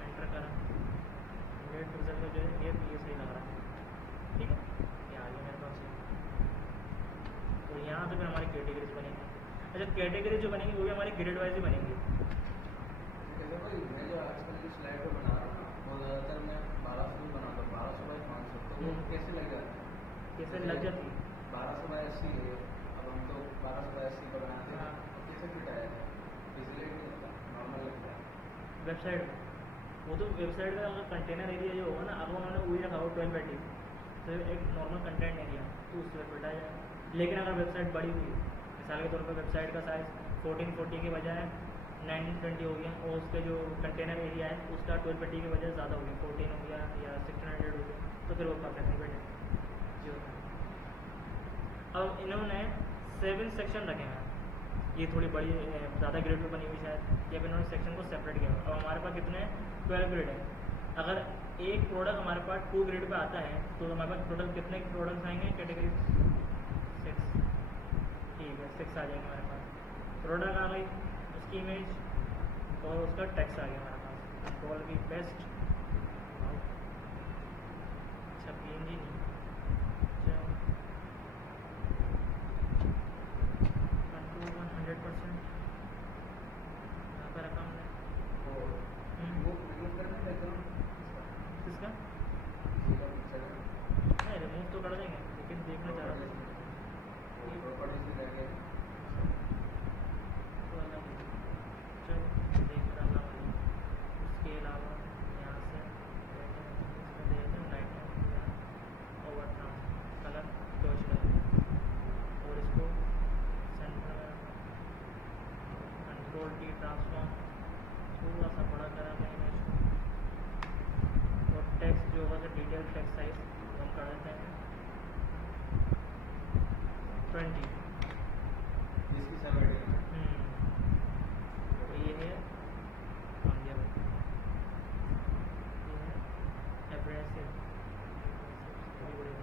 एंटर करा 100 पिक्सल का जो है गेप ये सही लग रहा है, ठीक है ये आ गया मेरे पास। तो यहाँ से फिर हमारी कैटेगरीज बनेंगी। अच्छा कैटेगरी जो बनेंगी वो भी हमारी ग्रेड वाइज ही बनेंगी। मैं जो आजकल जो स्लाइड बना रहा हूँ वो ज़्यादातर मैं 1200 बनाता हूँ, 1200 बाई 500, तो वो कैसे लग जाता है? कैसे लग जाती है 1200 बाई 80 है, अब हम तो 1200 बाई 80 का बनाते हैं, हाँ। तो कैसे फिट आएगा? इजीली नहीं होता, नॉर्मल लगता है वेबसाइट में वो तो वेबसाइट का अगर कंटेनर एरिया जो होगा ना, अगर उन्होंने वही रखा हो 1280 तो एक नॉर्मल कंटेंट एरिया तो उस पर बैठा जाएगा। लेकिन अगर वेबसाइट बड़ी हुई, मिसाल के तौर पर वेबसाइट का साइज़ 1440 के बजाय 920 हो गया और उसके जो कंटेनर एरिया है उसका 1280 के बजाय ज़्यादा हो गया, 14 हो गया या 1600 हो गया, तो फिर वो परफेक्ट नहीं बैठेगा जी होता है। अब इन्होंने 7 सेक्शन रखे हैं, ये थोड़ी बड़ी ज़्यादा ग्रेड में बनी हुई शायद, या फिर इन्होंने सेक्शन को सेपरेट किया। अब हमारे पास कितने 12 ग्रेड है। अगर एक प्रोडक्ट हमारे पास 2 ग्रेड पे आता है तो हमारे पास टोटल कितने प्रोडक्ट्स आएंगे कैटेगरी 6, ठीक है 6 आ जाएंगे हमारे पास। प्रोडक्ट आ गई, उसकी इमेज और उसका टेक्स्ट आ गया हमारे पास। कंट्रोल की बेस्ट अच्छा PNG नहीं, कंट्रोल 100% यहाँ पर रखा हमने। वो रिमूव करना है बैकग्राउंड किसका इसका पिक्चर नहीं रिमूव तो कर देंगे, लेकिन देखना चाह रहा था प्रॉपर्टीज में जाके तो अलग है। चलो देख डाला वाली। उसके अलावा यहाँ से इसको दे देते हैं light over colour torch colour और इसको सेंटर में कंट्रोल T ट्रांसफॉर्म थोड़ा सा बड़ा करा था इमेज को, और टेक्स्ट जो होगा डिटेल टेक्स्ट साइज हम कर देते हैं 20। जिसकी सर्वर तो ये है हम ये है एब्रेसिव बड़ी बड़ी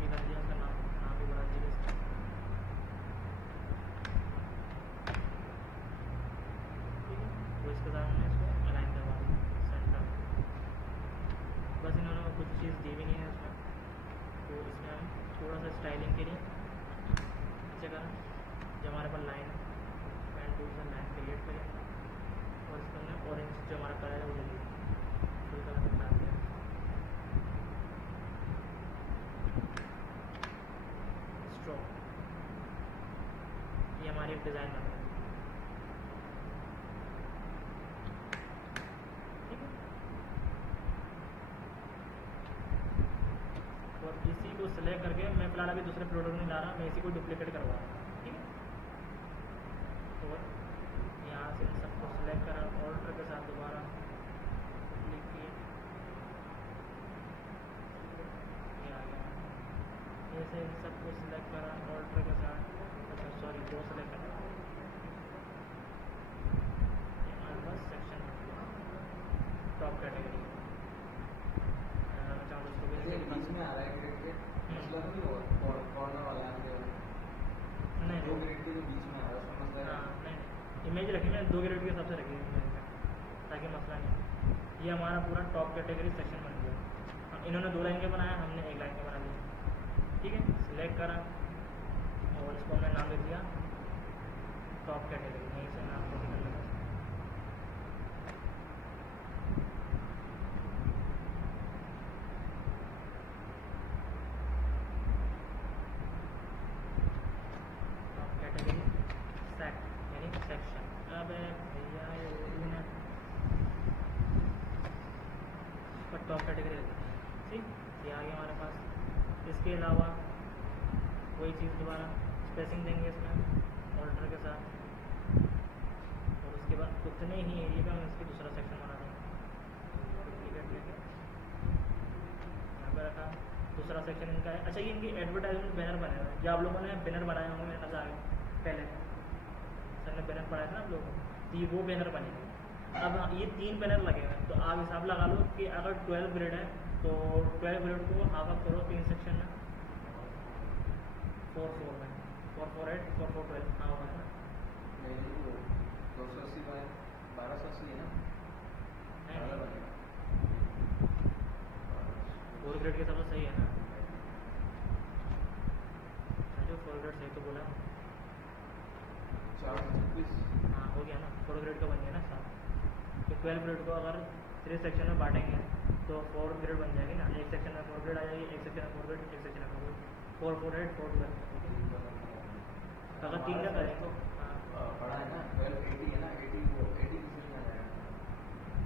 ये कर दिया, उसका नाम भी बड़ा अजीब है इसका। ठीक है, तो इसके साथ हमने इसको अलाइन करवा दिया सेंटर। बस इन्होंने कुछ चीज़ दी भी नहीं है उसमें, तो इसमें हम थोड़ा सा स्टाइलिंग के लिए जगह जो हमारे पास लाइन है पेन टूल से लाइन क्रिएट करेंगे और इसको हमने ऑरेंज जो हमारा कलर है वो ले लिया, फुल कलर में बना दिया। स्ट्रोक ये हमारी एक डिज़ाइन बन रही है। ठीक है, और इसी को सिलेक्ट करके मैं फिलहाल अभी दूसरे प्रोडक्ट नहीं ला रहा, मैं इसी को डुप्लीकेट करवा रहा हूँ। ठीक है, और यहाँ से सबको सिलेक्ट करा ऑल्टर के साथ दोबारा डुप्लीकेट, ये आ गया। जैसे इन सबको सिलेक्ट करा ऑल्टर के साथ, अच्छा सॉरी दो सिलेक्ट करा, ये हमारे पास सेक्शन टॉप कैटेगरी चाहूँ उसको भी ये बीच में आ रहा है ग्रेड के मसला तो नहीं होगा कॉर्नर वाला यहाँ पे नहीं दो ग्रेड के जो बीच में आ रहा है उसका मसला है हाँ नहीं इमेज रखी मैंने 2 ग्रेड के हिसाब से रखी है इमेज में, ताकि मसला नहीं। ये हमारा पूरा टॉप कैटेगरी सेक्शन बन गया। इन्होंने 2 लाइन के बनाया, हमने 1 लाइन के बना दिया। ठीक है, सिलेक्ट करा और इसको हमने नाम दे दिया टॉप कैटेगरी, यहीं से नाम कॉपी कर लेगा। टॉप कैटेगरी सेट यानी सेक्शन। अब भैया ये उर्दू में पर टॉप कैटेगरी ठीक ये आ गया हमारे पास। इसके अलावा वही चीज़ दोबारा स्पेसिंग देंगे इसमें ऑल्टर के साथ, और उसके बाद उतने ही एरिया का हम इसके दूसरा सेक्शन बना देंगे। डुप्लीकेट लेके यहाँ पर रखा, दूसरा सेक्शन इनका है। अच्छा ये इनकी एडवर्टाइजमेंट बैनर बने हुए हैं, जो आप लोगों ने बैनर बनाए होंगे मेरे नजर आगे पहले सर ने बैनर बनाया था ना आप लोगों को, तो ये वो बैनर बनेंगे। अब ये 3 बैनर लगे हुए हैं, तो आप हिसाब लगा लो कि अगर 12 ग्रेड है तो 12 ग्रेड को हाफ अप करो 3 सेक्शन में, 4-4 में 4-4-8 4-4-12 हाँ होगा ना। नहीं वो 280 बाय 1280 है ना नहीं, ज़्यादा नहीं, बनेगा 4 ग्रेड के हिसाब से सही है ना, जो 4 ग्रेड सही तो बोला है। 426 हाँ हो गया ना, 4 ग्रेड का बन गया ना साथ। तो 12 ग्रेड को अगर 3 सेक्शन में बांटेंगे तो 4 ग्रेड बन जाएगी ना, एक सेक्शन में 4 ग्रेड आ जाएगी, एक सेक्शन में 4 ग्रेड, एक सेक्शन में 4 ग्रेड, 4-4-8 4-12। अगर 3 का करें तो हाँ बड़ा है ना 1280 है ना 80 वो 80 पिक्सल में आ जाएगा।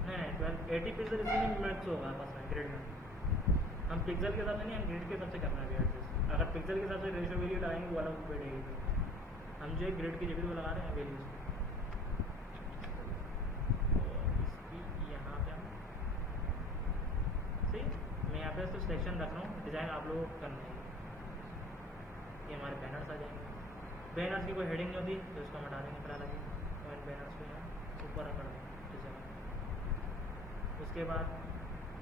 नहीं 1280 पिक्सल इसमें मिनट्स होगा बस में ग्रिड में। हम पिक्सल के हिसाब से नहीं, हम ग्रिड के हिसाब से करना है एडजस्ट। अगर पिक्सल के हिसाब से रेशियो वैल्यू लगाएंगे वो अलग बैठेगी। हम जो है ग्रिड की जगह पे लगा रहे हैं वैल्यूज इसकी यहाँ पे हम सही। मैं यहाँ पे तो सिलेक्शन रख रहा हूँ, डिज़ाइन आप लोगों को करना है। ये हमारे बैनर्स आ जाएंगे। बैनर्स की कोई हेडिंग नहीं होती तो इसको हम हटा देंगे फिलहाल अभी। और इन बैनर्स को यहाँ ऊपर रख देंगे इस जगह। उसके बाद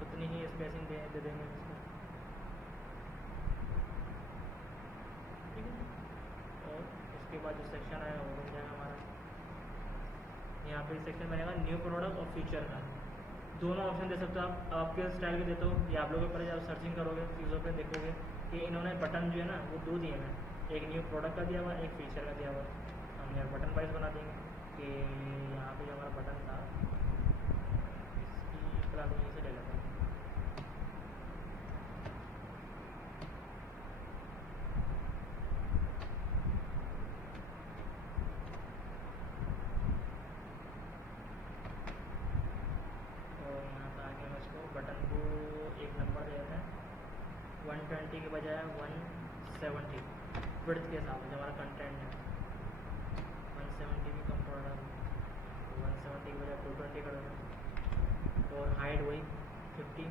उतनी ही स्पेसिंग दे देंगे इसको, ठीक है। और उसके बाद जो सेक्शन है वो बन जाएगा हमारा। यहाँ पे सेक्शन बनेगा न्यू प्रोडक्ट और फीचर का। दोनों ऑप्शन दे सकते हो आप, आपके स्टाइल के देते हो या आप लोगों के ऊपर जब सर्चिंग करोगे चीज़ों पे देखोगे कि इन्होंने बटन जो है ना वो 2 दिए हैं, एक न्यू प्रोडक्ट का दिया हुआ है, एक फीचर का दिया हुआ है। हम यहाँ बटन वाइज बना देंगे कि यहाँ पे जो हमारा बटन था इसकी फिलहाल यहीं से ले लेते हैं। बटन को एक नंबर दे देते हैं 120 के बजाय 170 विड्थ के हिसाब से हमारा कंटेंट है। 170 भी कम पड़ रहा है, 170 के बजाय 220 कर देते हैं। और हाइट वही 50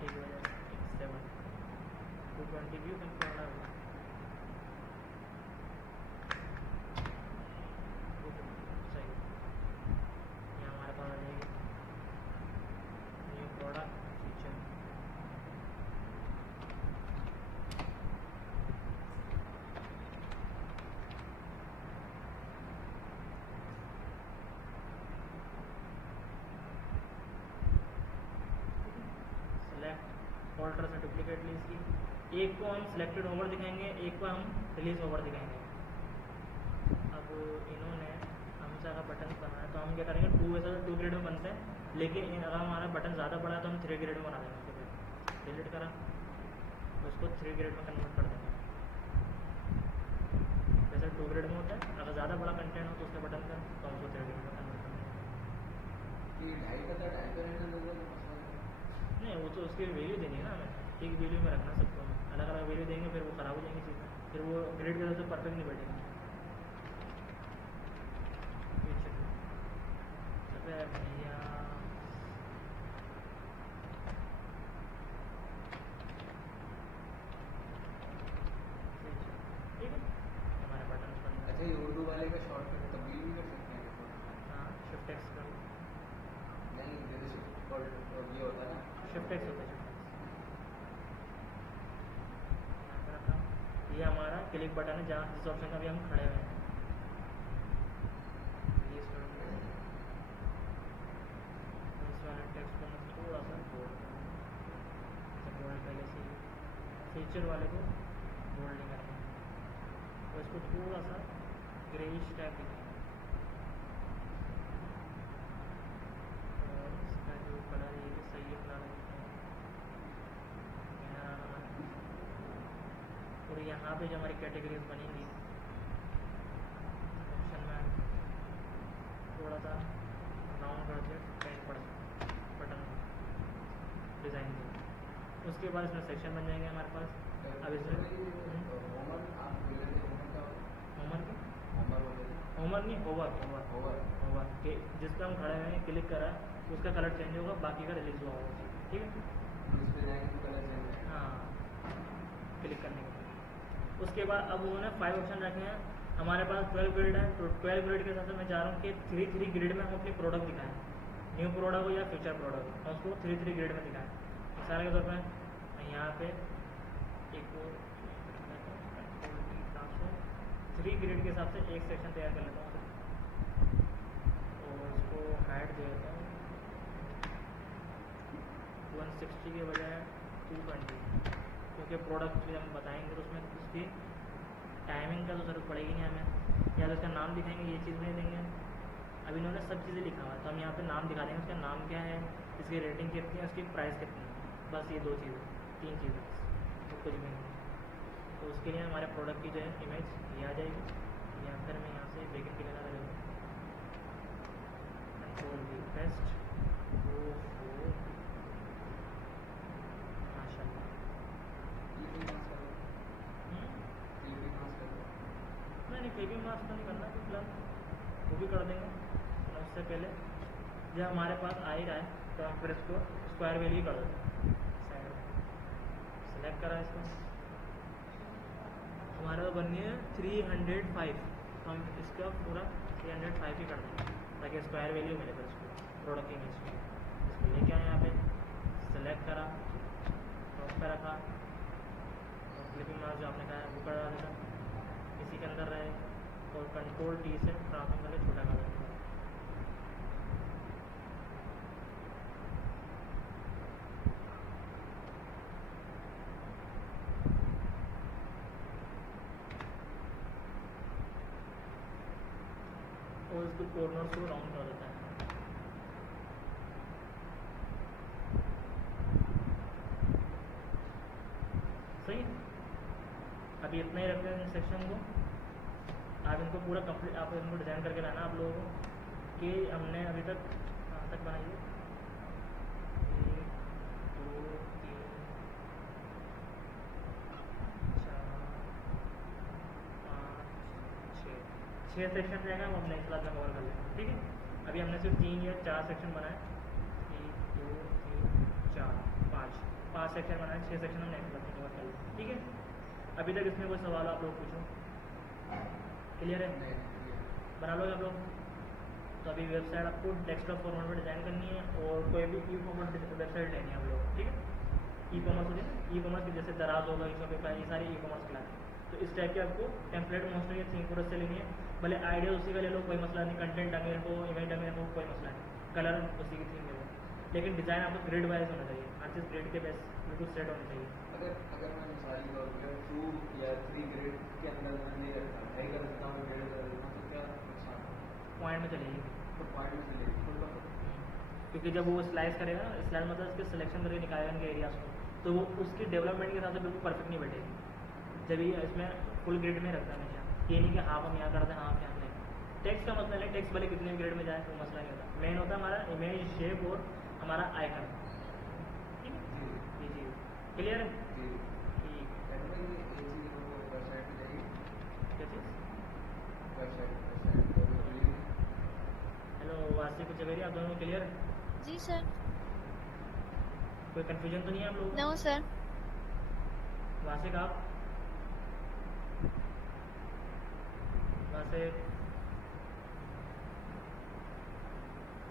के बजाय 7 220 भी कम पड़ रहा है। ऑल्टर से डुप्लीकेट ली इसकी, एक को हम सिलेक्टेड ओवर दिखाएंगे, एक को हम रिलीज ओवर दिखाएंगे। अब इन्होंने हमसे अगर बटन बनाया तो हम क्या करेंगे 2 वैसे तो 2 ग्रेड में बनते हैं, लेकिन अगर हमारा बटन ज़्यादा बड़ा है तो हम 3 ग्रेड में बना देंगे। उसके बाद डिलीट करा तो उसको 3 ग्रेड में कन्वर्ट कर देंगे। जैसे 2 ग्रेड में होता है, अगर ज़्यादा बड़ा कंटेंट हो तो उसके बटन का तो हम उसको 3 ग्रेड में कन्वर्ट कर देंगे। नहीं वो तो उसकी वैल्यू देनी है ना हमें, एक वैल्यू में रखना सबको। हमें अलग अलग वैल्यू देंगे फिर वो ख़राब हो जाएंगी चीज़ें, फिर वो ग्रेड के तो परफेक्ट नहीं बैठेंगे। भैया ठीक है हमारे बटन बन। अच्छा ये उर्दू वाले का शॉर्टकट तब्दील भी कर सकते हैं? हाँ शिफ्ट एक्स कर, नहीं जैसे ये होता है ना शिफ्ट एक्स होता है। ये हमारा क्लिक बटन है जहाँ जिस ऑप्शन का भी हम खड़े हुए हैं। टेक्स्ट को थोड़ा सा बोल्ड पहले से फीचर वाले को बोल्ड नहीं करते हैं तो इसको थोड़ा सा ग्रेइश टाइप दिखाएंगे। और इसका जो कलर है ये भी सही है कलर और यहाँ पे जो हमारी कैटेगरीज बनेंगी ऑप्शन में थोड़ा सा राउंड करके पेंट पड़ बटन डिज़ाइन के। उसके बाद इसमें सेक्शन बन जाएंगे हमारे पास। अब इसमें होमर नहीं होवर के जिस पर हम खड़े हुए हैं क्लिक करा उसका कलर चेंज होगा, बाकी का रिलीज हुआ होगा। ठीक है हाँ क्लिक करने के बाद उसके बाद अब उन्होंने 5 ऑप्शन रखे हैं। हमारे पास 12 ग्रेड है तो 12 ग्रेड के हिसाब से मैं चाह रहा हूँ कि 3 ग्रेड में हम अपनी प्रोडक्ट दिखाएं, न्यू प्रोडक्ट हो या फीचर प्रोडक्ट हो, उसको 3 ग्रेड में दिखाएं। मिसाल के तौर पर मैं यहाँ पे एक 3 ग्रेड के हिसाब से एक सेक्शन तैयार कर लेता हूँ और इसको हाइट दे देता हूँ 160 के बजाय 220, क्योंकि प्रोडक्ट भी हम बताएंगे तो उसमें उसकी टाइमिंग का तो ज़रूरत पड़ेगी नहीं हमें, या तो उसका नाम दिखाएंगे, ये चीज़ नहीं देंगे। अब इन्होंने सब चीज़ें लिखा हुआ है तो हम यहाँ पे नाम दिखा देंगे, उसका नाम क्या है, इसकी रेटिंग कितनी है, उसकी प्राइस कितनी है, बस ये 2 चीज़ें 3 चीज़ें तो कुछ भी नहीं। तो उसके लिए हमारे प्रोडक्ट की जो है इमेज ये आ जाएगी, या फिर मैं यहाँ से बैकएंड के लिए लगा दूँगा कंट्रोल वी पेस्ट वो माशाल्लाह। नहीं क्लिपिंग मास्क तो नहीं करना, फिलहाल वो भी कर देंगे। और उससे पहले जब हमारे पास आ ही रहा है तो हम फिर इसको स्क्वायर वैल्यू कर देते हैं। साइड में सेलेक्ट करा इसको, हमारा बननी है 305, हम इसका पूरा 305 ही कर देंगे ताकि स्क्वायर वैल्यू मिले फिर इसको प्रोडक्ट इमेज में। इसको लेके आए यहाँ पे, सेलेक्ट करा, टॉप पे रखा और क्लिपिंग मार्क जो आपने कहा है वो कर देगा, इसी के अंदर रहे और कंट्रोल टी से ट्रांसफर करके छोटा कर देगा। और इसको कॉर्नर को राउंड कर देता है। सही है, अभी इतना ही रखते हैं सेक्शन को। आप इनको पूरा कंप्लीट, आप इनको डिज़ाइन करके लाना आप लोगों को कि हमने अभी तक कहाँ तक बनाई है, 1 2 3 4 5 6 सेक्शन रहेगा, हम अपने क्लास में कवर कर लेंगे। ठीक है, अभी हमने सिर्फ 3 या 4 सेक्शन बनाए, 1 2 3 4 5 सेक्शन बनाए, 6 सेक्शन हम नेक्स्ट क्लास में कवर कर लेंगे। ठीक है, अभी तक इसमें कोई सवाल आप लोग पूछो, क्लियर है? बना लोगे आप लोग? तो अभी वेबसाइट आपको डेस्कटॉप फॉर्मेट में डिज़ाइन करनी है और कोई भी ई कॉमर्स वेबसाइट लेनी है आप लोग। ठीक है, ई कॉमर्स होती है, ई कॉमर्स जैसे दराज होगा, शॉपिफाई, ये सारी ई कॉमर्स क्लास। तो इस टाइप की आपको टेम्पलेट मोस्टली या थीम से लेनी है, भले आइडिया उसी का ले लो, कोई मसला नहीं, कंटेंट डंगे रखो, इमेज डंगे रखो, कोई मसला नहीं, कलर उसी की थीम ले लो, लेकिन डिज़ाइन आपको ग्रेड वाइज होना चाहिए, हर चीज़ ग्रेड के बेस बिल्कुल सेट होनी चाहिए। अगर मैं मिसाल की बात करूँ 2 या 3 ग्रेड के अंदर मैं नहीं रखता, नहीं कर सकता हूँ, ग्रेड कर देता हूँ, तो क्या नुकसान है? पॉइंट में चलेगी, तो पॉइंट में चलेगी फुल का क्योंकि जब वो स्लाइस करेगा, स्लाइस मतलब उसके सिलेक्शन करके निकालेगा इनके एरियाज को, तो वो उसकी डेवलपमेंट के हिसाब से बिल्कुल परफेक्ट नहीं बैठेगी। जब ये इसमें फुल ग्रेड में रखता है हमेशा, ये नहीं कि हाफ हम यहाँ करते हैं हाफ यहाँ नहीं। टेक्स्ट का मतलब नहीं, टेक्स्ट भले कितने भी ग्रेड में जाए तो मसला नहीं होता, मेन होता है हमारा इमेज, शेप और हमारा आइकन। ठीक है, जी जी, क्लियर है? जी ठीक, एक चीज़ वेबसाइट पे जाइए, क्या चीज़? वेबसाइट हेलो वासी कुछ जवेरी, आप दोनों क्लियर है? जी सर। कोई कन्फ्यूजन तो नहीं है आप लोगों को? No sir. वासी का आप वासी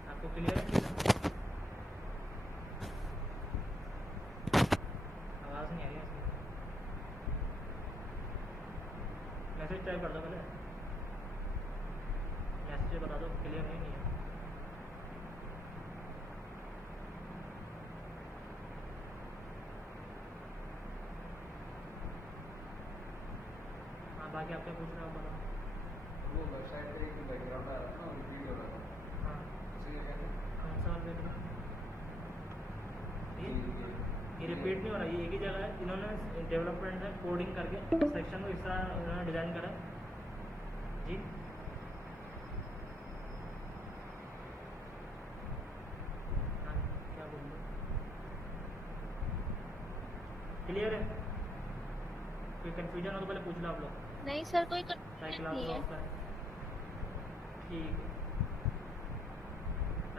आपको क्लियर है? आवाज़ नहीं आ रही है इसकी, मैसेज टाइप कर दो पहले, मैसेज बता दो क्लियर नहीं है। हाँ बाकी आप क्या पूछ रहे हो आप बताओ। वो वेबसाइट पर एक बैकग्राउंड आ रहा था ना, रिपीट हो रहा था, हाँ, उसे क्या कहते हैं? कौन सा वाला देखना? ये रिपीट नहीं हो रहा, ये एक ही जगह है, इन्होंने डेवलपमेंट है कोडिंग करके सेक्शन को इस तरह उन्होंने डिज़ाइन करा है। जी हाँ, क्या बोल रहे? क्लियर है? कोई कन्फ्यूजन हो तो पहले पूछ लो आप लोग, नहीं सर, कोई ताकि कंफ्यूजन क्लास नहीं है। ऑफ करें। ठीक है,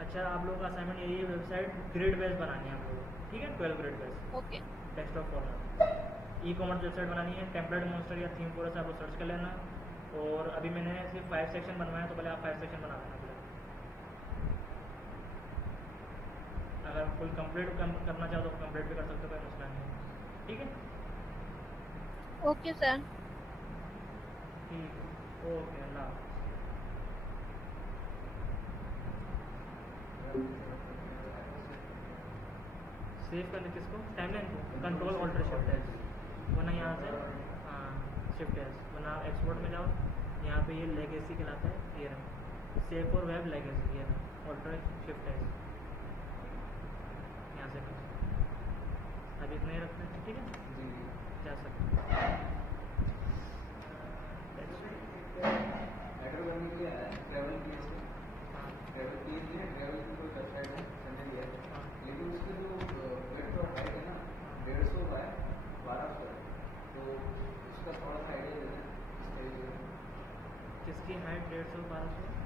अच्छा आप लोगों का असाइनमेंट यही है, वेबसाइट ग्रेड बेस बनानी है आप लोगों को। ठीक है, 12 grade base okay. Desktop format, e commerce website बनानी है, टेम्पलेट मॉन्स्टर या थीम पूरा से आप सर्च कर लेना। और अभी मैंने सिर्फ 5 सेक्शन बनवाया, तो पहले आप 5 सेक्शन बना देना पहले। अगर फुल कंप्लीट करना चाहो तो कंप्लीट भी कर सकते हो, कोई मसला नहीं है। ठीक है, ओके सर। ठीक है, ओके, अल्लाह हाफ़िज़। सेव करने किसको, टाइमलाइन को, कंट्रोल ऑल्टर शिफ्ट एस, वरना यहाँ से हाँ शिफ्ट एस, वरना आप एक्सपोर्ट में जाओ, यहाँ पे ये लेगेसी कहलाता है, ये रहा सेव फॉर वेब लेगेसी, ये रहा ऑल्टर शिफ्ट एस, यहाँ से करो। अभी इतना ही रखते हैं, ठीक है, जी जा सकते हैं। ट्रैवल किए थे, हाँ ट्रैवल किए थे, ट्रैवल की कोई वेबसाइट है हमने लिया है, हाँ लेकिन उसकी जो वेट और हाइट है ना 150 बाय 1200 है, तो उसका थोड़ा सा आइडिया देना इस तरीके से। किसकी हाइट 150 1200